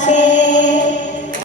mensaje